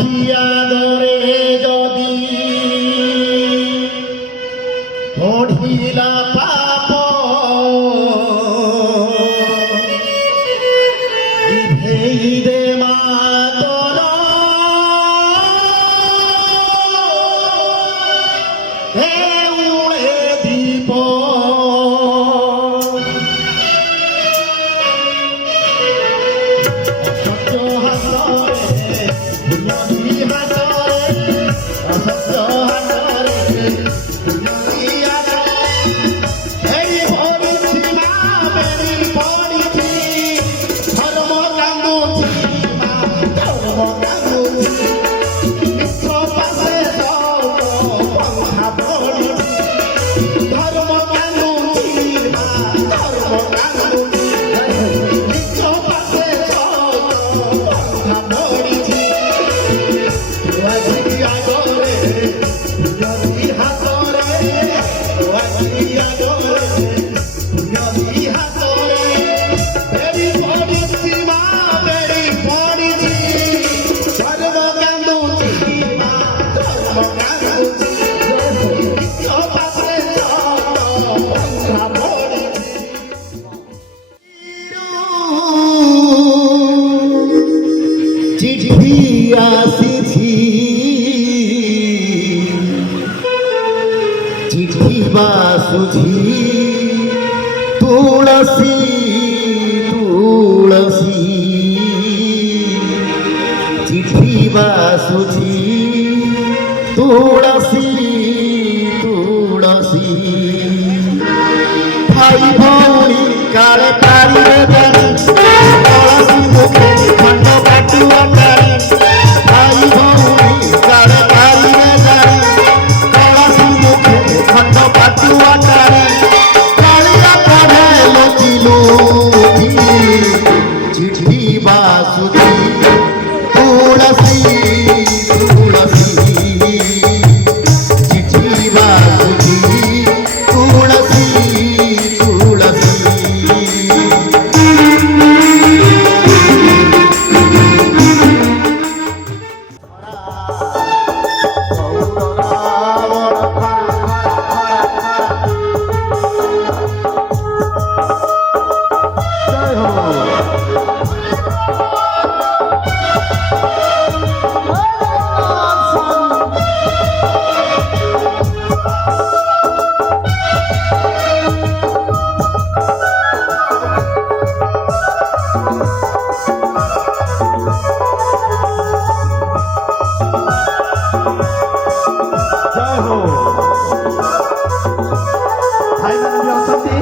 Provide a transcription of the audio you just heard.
রাখিয়া ধরে যদি পড়িলা পাপ বিভেদে মাতর উড়ে দীপ অসহ্য হাসরে ফুলনি হাসরে অসহ্য হাসরে ফুলনি হাসরে এই পড়িছি মা বেরি পড়িছি ধর্ম কান্দুছি মা ধর্ম কান্দুছি মিত্র পাশে পন্থা পড়িছি ধর্ম কান্দুছি মা ধর্ম কান্দুছি মিত্র পাশে পন্থা পড়িছি ওয়াজিয়া গরে যদি হাতরে ওয়াজিয়া গরে যদি হাতরে বেরি পড়িছি মা বেরি পড়িছি ধর্ম কান্দুছি মা ধর্ম কান্দুছি মিত্র পাশে পন্থা পড়িছি চিঠি আসিছি চিঠি বাসুছি তুলসী তুলসী চিঠি বাসুছি তুলসী তুলসী ভাই ভৌরি কালে পারিবে জানি তুলসী মুখে খণ্ড কাটুয়া কারি ভাই ভৌরি কালে পারিবে জানি তুলসী মুখে খণ্ড কাটুয়া কারি কালিয়া পড়ে লচিলু চিঠি বাসুছি তুলসী তুলসী চিঠি বাসুছি তুলসী তুলসী ভাই মানে অଛନ୍ତି